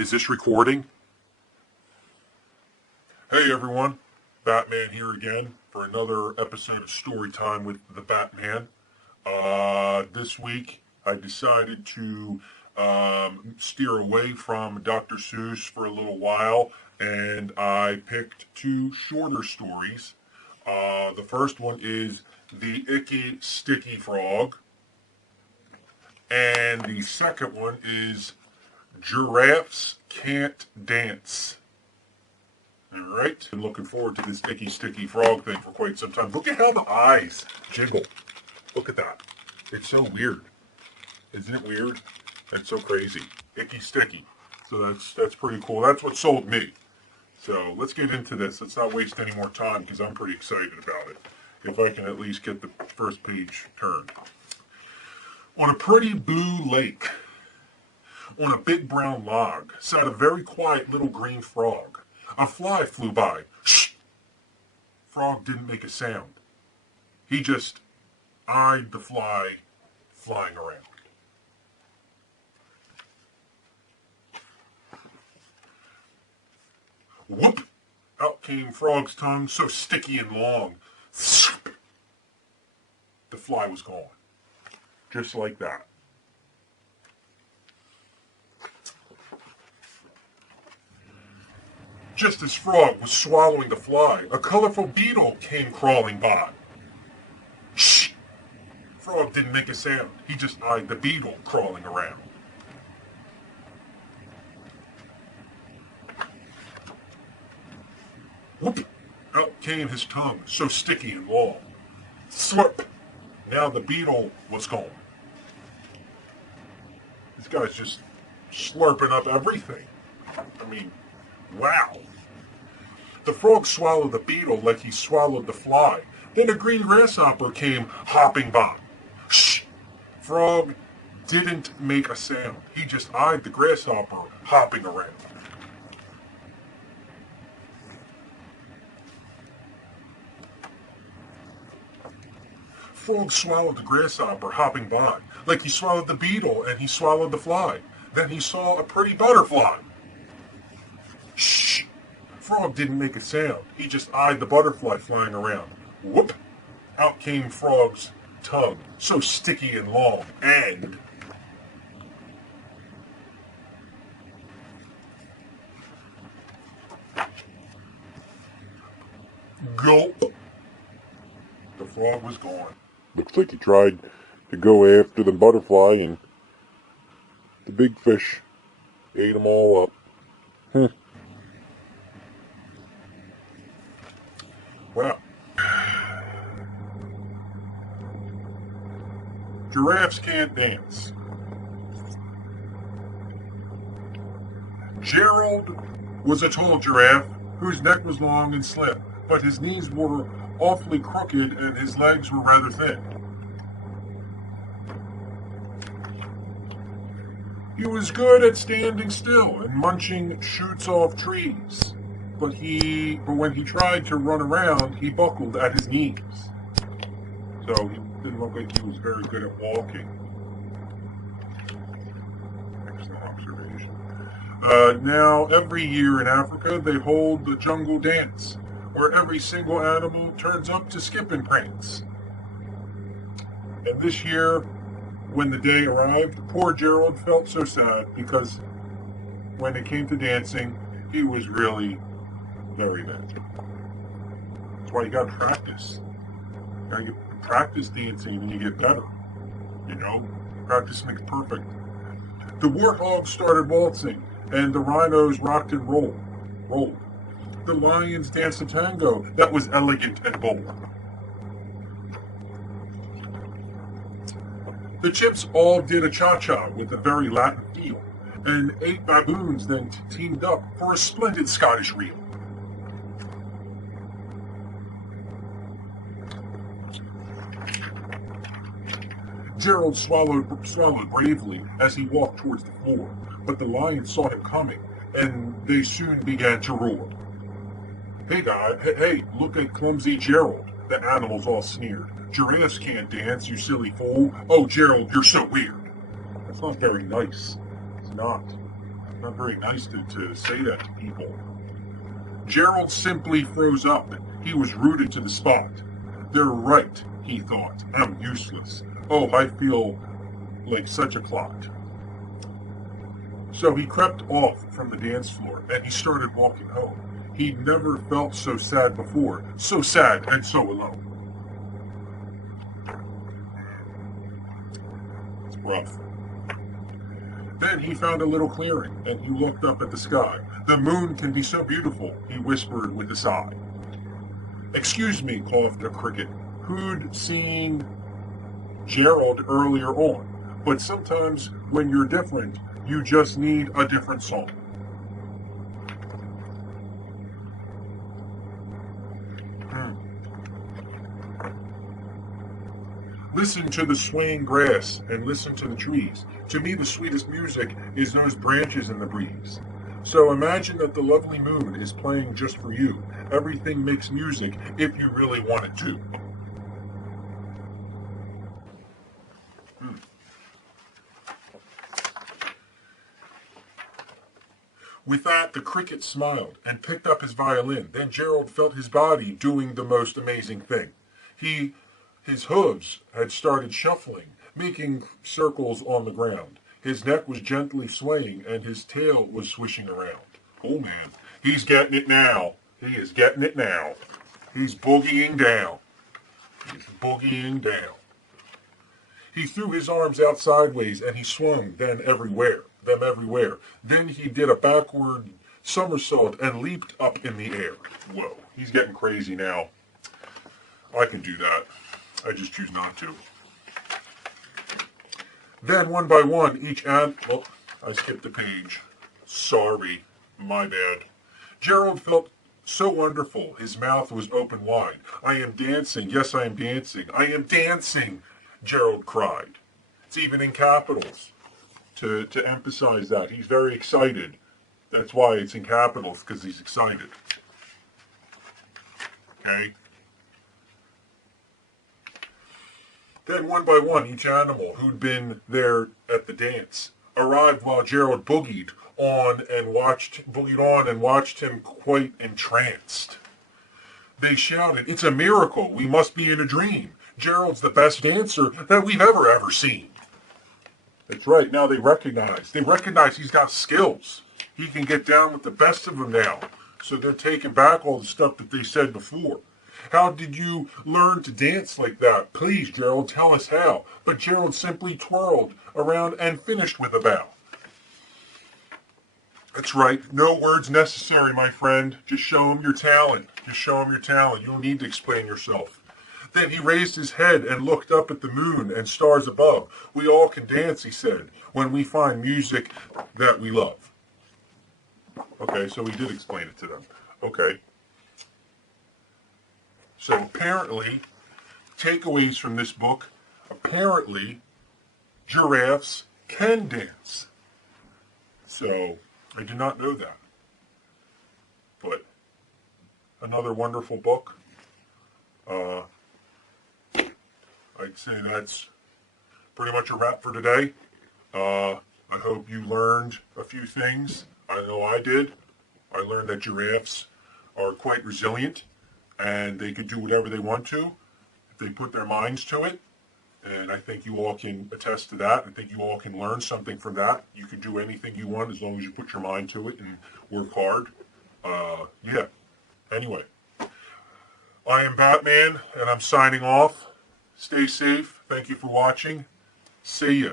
Is this recording? Hey everyone, Batman here again for another episode of Story Time with the Batman. This week I decided to steer away from Dr. Seuss for a little while, and I picked two shorter stories. The first one is The Icky Sticky Frog, and the second one is Giraffes Can't Dance. Alright, been looking forward to this Icky Sticky Frog thing for quite some time. Look at how the eyes jiggle. Look at that. It's so weird. Isn't it weird? That's so crazy. Icky Sticky. So that's pretty cool. That's what sold me. So let's get into this. Let's not waste any more time because I'm pretty excited about it. If I can at least get the first page turned. On a pretty blue lake, on a big brown log, sat a very quiet little green frog. A fly flew by. Shh! Frog didn't make a sound. He just eyed the fly flying around. Whoop! Out came Frog's tongue, so sticky and long. The fly was gone. Just like that. Just as Frog was swallowing the fly, a colorful beetle came crawling by. Shh! Frog didn't make a sound. He just eyed the beetle crawling around. Whoop! Out came his tongue, so sticky and long. Slurp! Now the beetle was gone. This guy's just slurping up everything. I mean, wow. The frog swallowed the beetle like he swallowed the fly. Then a green grasshopper came hopping by. Shh! Frog didn't make a sound. He just eyed the grasshopper hopping around. Frog swallowed the grasshopper hopping by, like he swallowed the beetle and he swallowed the fly. Then he saw a pretty butterfly. Shh! Frog didn't make a sound. He just eyed the butterfly flying around. Whoop! Out came Frog's tongue, so sticky and long, and gulp! The frog was gone. Looks like he tried to go after the butterfly and the big fish ate them all up. Wow. Giraffes can't dance. Gerald was a tall giraffe whose neck was long and slim, but his knees were awfully crooked and his legs were rather thin. He was good at standing still and munching shoots off trees, but when he tried to run around, he buckled at his knees. So he didn't look like he was very good at walking. Excellent observation. Now, every year in Africa, they hold the jungle dance, where every single animal turns up to skip and prance. And this year, when the day arrived, poor Gerald felt so sad because when it came to dancing, he was really very bad. That's why you gotta practice. You practice dancing and you get better. You know, practice makes perfect. The warthogs started waltzing, and the rhinos rocked and rolled. The lions danced a tango that was elegant and bold. The chimps all did a cha-cha with a very Latin feel, and 8 baboons then teamed up for a splendid Scottish reel. Gerald swallowed bravely as he walked towards the floor, but the lions saw him coming, and they soon began to roar. Hey, look at clumsy Gerald, the animals all sneered. Giraffes can't dance, you silly fool. Oh, Gerald, you're so weird. That's not very nice. It's not. Not very nice to say that to people. Gerald simply froze up. He was rooted to the spot. They're right, he thought. I'm useless. Oh, I feel like such a clot. So he crept off from the dance floor and he started walking home. He'd never felt so sad before. So sad and so alone. It's rough. Then he found a little clearing, and he looked up at the sky. The moon can be so beautiful, he whispered with a sigh. Excuse me, coughed a cricket, who'd seen Gerald earlier on. But sometimes, when you're different, you just need a different song. Listen to the swaying grass and listen to the trees. To me, the sweetest music is those branches in the breeze. So imagine that the lovely moon is playing just for you. Everything makes music if you really want it to. With that, the cricket smiled and picked up his violin. Then Gerald felt his body doing the most amazing thing. His hooves had started shuffling, making circles on the ground. His neck was gently swaying, and his tail was swishing around. Oh, man. He's getting it now. He is getting it now. He's boogieing down. He's boogieing down. He threw his arms out sideways, and he swung them everywhere. Then he did a backward somersault and leaped up in the air. Whoa. He's getting crazy now. I can do that. I just choose not to. Then, one by one, oh, I skipped a page. Sorry. My bad. Gerald felt so wonderful. His mouth was open wide. I am dancing. Yes, I am dancing. I am dancing, Gerald cried. It's even in capitals to emphasize that. He's very excited. That's why it's in capitals, because he's excited. Okay? Then one by one, each animal who'd been there at the dance arrived while Gerald boogied on and watched him quite entranced. They shouted, "It's a miracle! We must be in a dream! Gerald's the best dancer that we've ever seen!" That's right, now they recognize he's got skills. He can get down with the best of them now. So they're taking back all the stuff that they said before. How did you learn to dance like that? Please, Gerald, tell us how. But Gerald simply twirled around and finished with a bow. That's right. No words necessary, my friend. Just show him your talent. Just show him your talent. You don't need to explain yourself. Then he raised his head and looked up at the moon and stars above. We all can dance, he said, when we find music that we love. Okay, so we did explain it to them. Okay. So apparently, takeaways from this book, apparently, giraffes can dance. So, I did not know that. But, another wonderful book. I'd say that's pretty much a wrap for today. I hope you learned a few things. I know I did. I learned that giraffes are quite resilient, and they could do whatever they want to if they put their minds to it. And I think you all can attest to that. I think you all can learn something from that. You can do anything you want as long as you put your mind to it and work hard. Yeah. Anyway, I am Batman, and I'm signing off. Stay safe. Thank you for watching. See ya.